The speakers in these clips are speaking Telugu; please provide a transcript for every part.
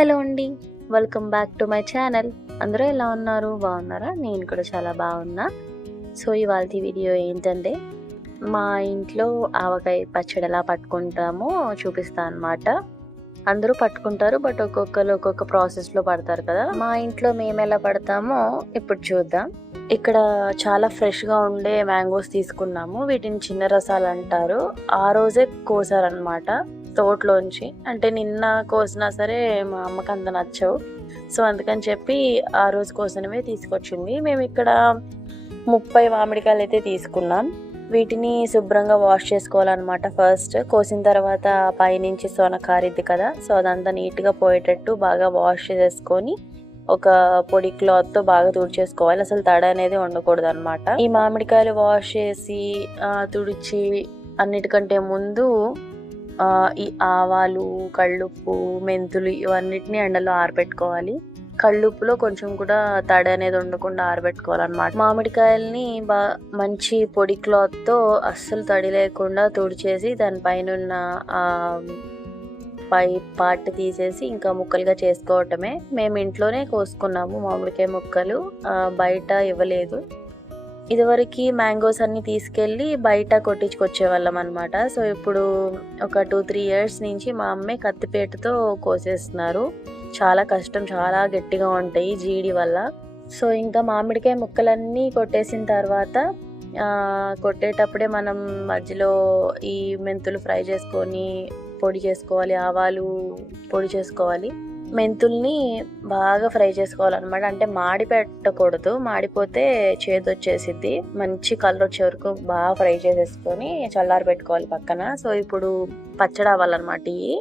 హలో అండి. Welcome back to my channel. అందరూ ఎలా ఉన్నారు? బాగున్నారా? నేను కూడా చాలా బాగున్నా. సో ఇవాల్టి వీడియో ఏంటంటే మా ఇంట్లో ఆవకాయ పచ్చడి ఎలా పట్టుకుంటామో చూపిస్తా అనమాట. అందరూ పట్టుకుంటారు, బట్ ఒక్కొక్కరు ఒక్కొక్క ప్రాసెస్లో పడతారు కదా. మా ఇంట్లో మేము ఎలా పడతామో ఇప్పుడు చూద్దాం. ఇక్కడ చాలా ఫ్రెష్గా ఉండే మ్యాంగోస్ తీసుకున్నాము. వీటిని చిన్న రసాలు అంటారు. ఆ రోజే కోసారనమాట తోటలోంచి. అంటే నిన్న కోసినా సరే మా అమ్మకి అంత నచ్చవు, సో అందుకని చెప్పి ఆ రోజు కోసినవే తీసుకొచ్చింది. మేము ఇక్కడ 30 మామిడికాయలు అయితే తీసుకున్నాం. వీటిని శుభ్రంగా వాష్ చేసుకోవాలన్నమాట. ఫస్ట్ కోసిన తర్వాత పైనుంచి సొన కారిద్ది కదా, సో అదంతా నీట్గా పోయేటట్టు బాగా వాష్ చేసుకొని ఒక పొడి క్లాత్తో బాగా తుడిచేసుకోవాలి. అసలు తడ అనేది ఉండకూడదు అనమాట. ఈ మామిడికాయలు వాష్ చేసి తుడిచి అన్నిటికంటే ముందు ఈ ఆవాలు, కళ్ళుప్పు, మెంతులు ఇవన్నిటిని ఎండలో ఆరబెట్టుకోవాలి. కళ్ళుప్పులో కొంచెం కూడా తడి అనేది ఉండకుండా ఆరబెట్టుకోవాలన్నమాట. మామిడికాయల్ని మంచి పొడి క్లాత్తో అస్సలు తడి లేకుండా తుడిచేసి దానిపైన ఉన్న పై పార్ట్ తీసేసి ఇంకా ముక్కలుగా చేసుకోవటమే. మేము ఇంట్లోనే కోసుకున్నాము మామిడికాయ ముక్కలు, బయట ఇవ్వలేదు. ఇదివరకు మ్యాంగోస్ అన్ని తీసుకెళ్ళి బయట కొట్టించుకొచ్చేవాళ్ళం అనమాట. సో ఇప్పుడు ఒక 2-3 ఇయర్స్ నుంచి మా అమ్మే కత్తిపేటతో కోసేస్తున్నారు. చాలా కష్టం, చాలా గట్టిగా ఉంటాయి జీడి వల్ల. సో ఇంకా మామిడికాయ ముక్కలన్నీ కొట్టేసిన తర్వాత కొట్టేటప్పుడే మనం మధ్యలో ఈ మెంతులు ఫ్రై చేసుకొని పొడి చేసుకోవాలి, ఆవాలు పొడి చేసుకోవాలి. మెంతుల్ని బాగా ఫ్రై చేసుకోవాలన్నమాట. అంటే మాడి పెట్టకూడదు, మాడిపోతే చేదు వచ్చేసిద్ది. మంచి కలర్ వచ్చే వరకు బాగా ఫ్రై చేసేసుకొని చల్లారి పెట్టుకోవాలి పక్కన. సో ఇప్పుడు పచ్చడి ఆవాలన్నమాట. ఇవి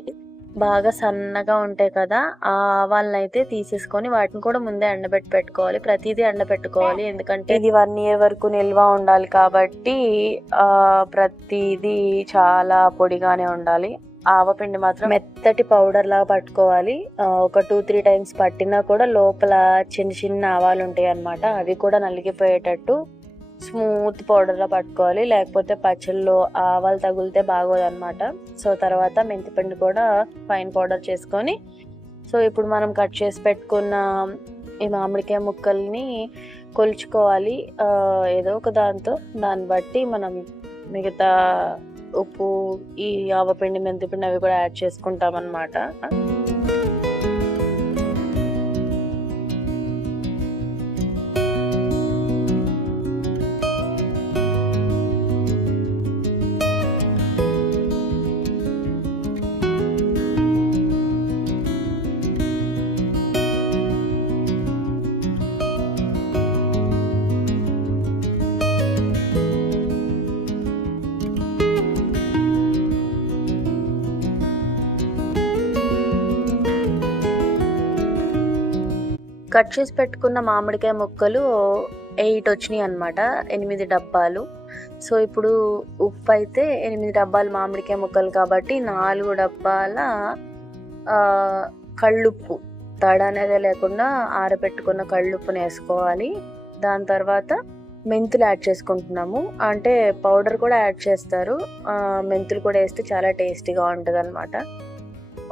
బాగా సన్నగా ఉంటాయి కదా, ఆ ఆవాలను అయితే తీసేసుకొని వాటిని కూడా ముందే ఎండబెట్టి పెట్టుకోవాలి. ప్రతిదీ ఎండబెట్టుకోవాలి, ఎందుకంటే ఇది 1 ఇయర్ వరకు నిల్వ ఉండాలి కాబట్టి ప్రతిదీ చాలా పొడిగానే ఉండాలి. ఆవపిండి మాత్రం మెత్తటి పౌడర్ లాగా పట్టుకోవాలి. ఒక 2-3 టైమ్స్ పట్టినా కూడా లోపల చిన్న చిన్న ఆవాలు ఉంటాయి అన్నమాట, అవి కూడా నలిగిపోయేటట్టు స్మూత్ పౌడర్ లా పట్టుకోవాలి. లేకపోతే పచ్చళ్ళలో ఆవాలు తగిలితే బాగోదన్నమాట. సో తర్వాత మెంతిపిండి కూడా ఫైన్ పౌడర్ చేసుకొని, సో ఇప్పుడు మనం కట్ చేసి పెట్టుకున్న ఈ మామిడికాయ ముక్కల్ని కొలుచుకోవాలి. ఏదో ఒక దాన్ని బట్టి మనం మిగతా ఉప్పు, ఈ ఆవపిండి, మెంతిపిండి అవి కూడా యాడ్ చేసుకుంటాం అన్నమాట. కట్ చేసి పెట్టుకున్న మామిడికాయ ముక్కలు 8 వచ్చినాయి అనమాట, 8 డబ్బాలు. సో ఇప్పుడు ఉప్పు అయితే 8 డబ్బాలు మామిడికాయ ముక్కలు కాబట్టి 4 డబ్బాల కళ్ళుప్పు, తడ అనేది లేకుండా ఆరబెట్టుకున్న కళ్ళుప్పుని వేసుకోవాలి. దాని తర్వాత మెంతులు యాడ్ చేసుకుంటున్నాము. అంటే పౌడర్ కూడా యాడ్ చేస్తారు, మెంతులు కూడా వేస్తే చాలా టేస్టీగా ఉంటుంది అనమాట.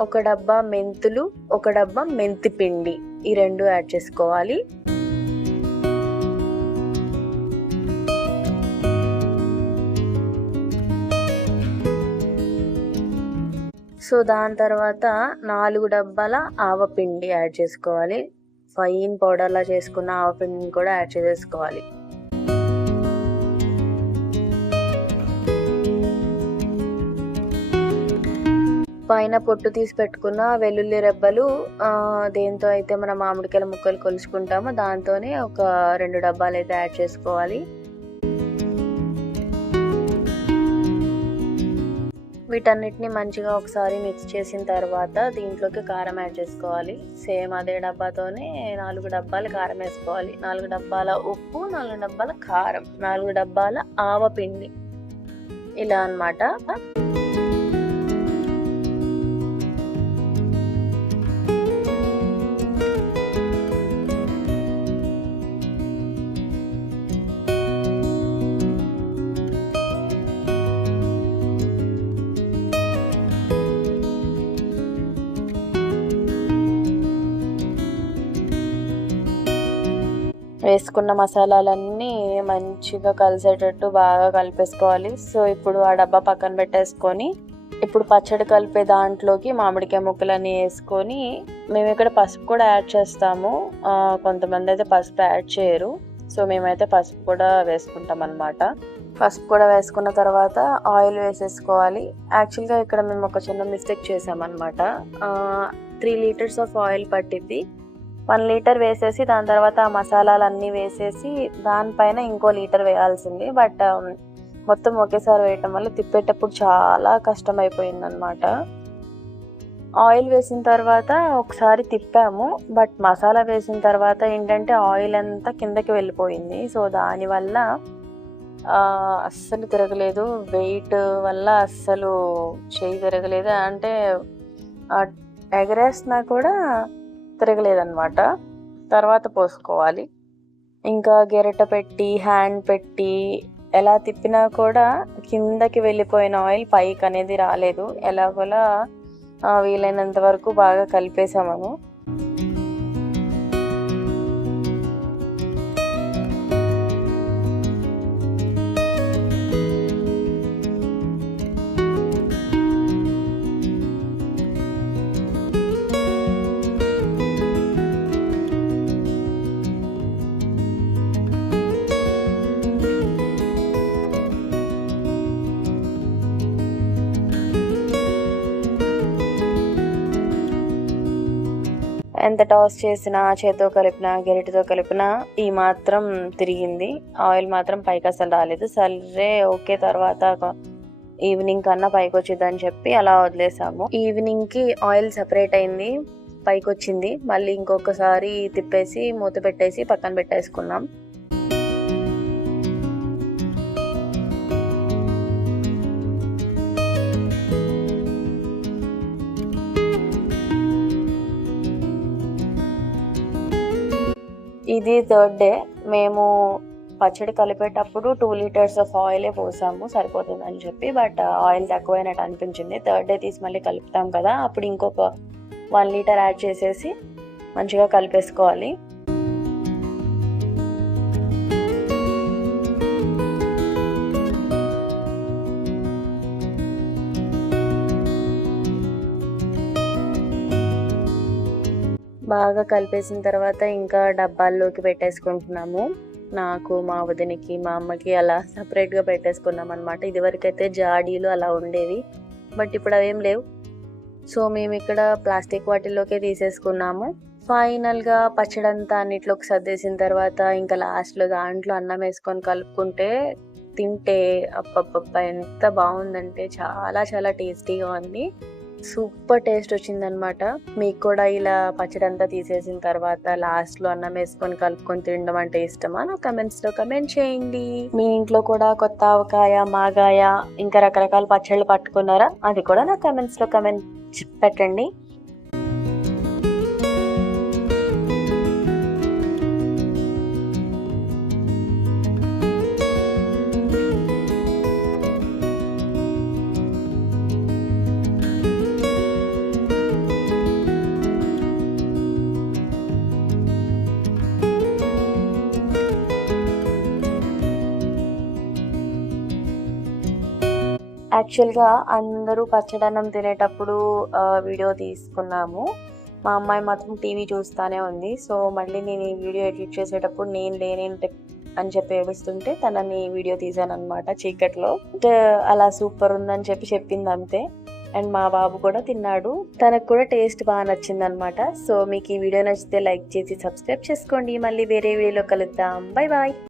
1 డబ్బా మెంతులు, 1 డబ్బా మెంతి పిండి, ఈ 2 యాడ్ చేసుకోవాలి. సో దాని తర్వాత 4 డబ్బాల ఆవపిండి యాడ్ చేసుకోవాలి. ఫైన్ పౌడర్లా చేసుకున్న ఆవపిండిని కూడా యాడ్ చేసేసుకోవాలి. పైన పొట్టు తీసి పెట్టుకున్న వెల్లుల్లి రెబ్బలు, దేంతో అయితే మనం మామిడికాయల ముక్కలు కొలుచుకుంటామో దాంతోనే ఒక 2 డబ్బాలు అయితే యాడ్ చేసుకోవాలి. వీటన్నిటిని మంచిగా ఒకసారి మిక్స్ చేసిన తర్వాత దీంట్లోకి కారం యాడ్ చేసుకోవాలి. సేమ్ అదే డబ్బాతోనే 4 డబ్బాలు కారం వేసుకోవాలి. 4 డబ్బాల ఉప్పు, 4 డబ్బాల కారం, 4 డబ్బాల ఆవపిండి, ఇలా అన్నమాట. వేసుకున్న మసాలాలన్నీ మంచిగా కలిసేటట్టు బాగా కలిపేసుకోవాలి. సో ఇప్పుడు ఆ డబ్బా పక్కన పెట్టేసుకొని ఇప్పుడు పచ్చడి కలిపే దాంట్లోకి మామిడికాయ ముక్కలన్నీ వేసుకొని మేము ఇక్కడ పసుపు కూడా యాడ్ చేస్తాము. కొంతమంది అయితే పసుపు యాడ్ చేయరు. సో మేమైతే పసుపు కూడా వేసుకుంటాం అన్నమాట. పసుపు కూడా వేసుకున్న తర్వాత ఆయిల్ వేసేసుకోవాలి. యాక్చువల్గా ఇక్కడ మేము ఒక చిన్న మిస్టేక్ చేసామన్నమాట. 3 లీటర్స్ ఆఫ్ ఆయిల్ పట్టింది. 1 లీటర్ వేసేసి దాని తర్వాత ఆ మసాలాలన్నీ వేసేసి దానిపైన ఇంకో లీటర్ వేయాల్సింది. బట్ మొత్తం ఒకేసారి వేయటం వల్ల తిప్పేటప్పుడు చాలా కష్టం అయిపోయిందనమాట. ఆయిల్ వేసిన తర్వాత ఒకసారి తిప్పాము. బట్ మసాలా వేసిన తర్వాత ఏంటంటే ఆయిల్ అంతా కిందకి వెళ్ళిపోయింది. సో దానివల్ల అస్సలు తిరగలేదు. వెయిట్ వల్ల అస్సలు చేయి తిరగలేదు. అంటే ఎగరేసినా కూడా తిరగలేదన్నమాట. తర్వాత పోసుకోవాలి. ఇంకా గెరట పెట్టి హ్యాండ్ పెట్టి ఎలా తిప్పినా కూడా కిందకి వెళ్ళిపోయిన ఆయిల్ పైకి అనేది రాలేదు. ఎలాగోలా వీలైనంత వరకు బాగా కలిపేసాము. ఎంత టాస్ చేసినా చేతితో కలిపినా గెరిటితో కలిపినా ఈ మాత్రం తిరిగింది. ఆయిల్ మాత్రం పైకి అసలు రాలేదు. సరే ఓకే, తర్వాత ఈవినింగ్ కన్నా పైకి వచ్చిందని చెప్పి అలా వదిలేసాము. ఈవినింగ్కి ఆయిల్ సెపరేట్ అయింది, పైకి వచ్చింది. మళ్ళీ ఇంకొకసారి తిప్పేసి మూత పెట్టేసి పక్కన పెట్టేసుకున్నాం. ఇది 3rd డే. మేము పచ్చడి కలిపేటప్పుడు 2 లీటర్స్ ఆఫ్ ఆయిలే పోసాము సరిపోతుందని చెప్పి. బట్ ఆయిల్ తక్కువైనట్టు అనిపించింది. 3rd డే తీసి మళ్ళీ కలుపుతాం కదా, అప్పుడు ఇంకొక 1 లీటర్ యాడ్ చేసేసి మంచిగా కలిపేసుకోవాలి. బాగా కలిపేసిన తర్వాత ఇంకా డబ్బాల్లోకి పెట్టేసుకుంటున్నాము. నాకు, మా వదినికి, మా అమ్మకి అలా సపరేట్గా పెట్టేసుకున్నాం అనమాట. ఇదివరకైతే జాడీలు అలా ఉండేవి, బట్ ఇప్పుడు అవేం లేవు. సో మేము ఇక్కడ ప్లాస్టిక్ వాటిల్లోకే తీసేసుకున్నాము. ఫైనల్గా పచ్చడంతా అన్నిట్లోకి సర్దేసిన తర్వాత ఇంకా లాస్ట్లో దాంట్లో అన్నం వేసుకొని కలుపుకుంటే తింటే అప్పప్ప ఎంత బాగుందంటే చాలా చాలా టేస్టీగా ఉంది. సూపర్ టేస్ట్ వచ్చిందనమాట. మీకు కూడా ఇలా పచ్చడంతా తీసేసిన తర్వాత లాస్ట్లో అన్నం వేసుకొని కలుపుకొని తినడం అంటే ఇష్టమా? నా కమెంట్స్లో కమెంట్ చేయండి. మీ ఇంట్లో కూడా కొత్త ఆవకాయ, మాగాయ ఇంకా రకరకాల పచ్చళ్ళు పట్టుకున్నారా? అది కూడా నా కమెంట్స్లో కమెంట్ పెట్టండి. యాక్చువల్గా అందరూ పచ్చడన్నం తినేటప్పుడు వీడియో తీసుకున్నాము. మా అమ్మాయి మాత్రం టీవీ చూస్తూనే ఉంది. సో మళ్ళీ నేను ఈ వీడియో ఎడిట్ చేసేటప్పుడు నేను లేనేంటి అని చెప్పి ఏడుస్తుంటే తనని వీడియో తీసాను అనమాట చీకట్లో. అలా సూపర్ ఉందని చెప్పింది అంతే. అండ్ మా బాబు కూడా తిన్నాడు, తనకు కూడా టేస్ట్ బాగా నచ్చింది అనమాట. సో మీకు ఈ వీడియో నచ్చితే లైక్ చేసి సబ్స్క్రైబ్ చేసుకోండి. మళ్ళీ వేరే వీడియోలో కలుద్దాం. Bye bye.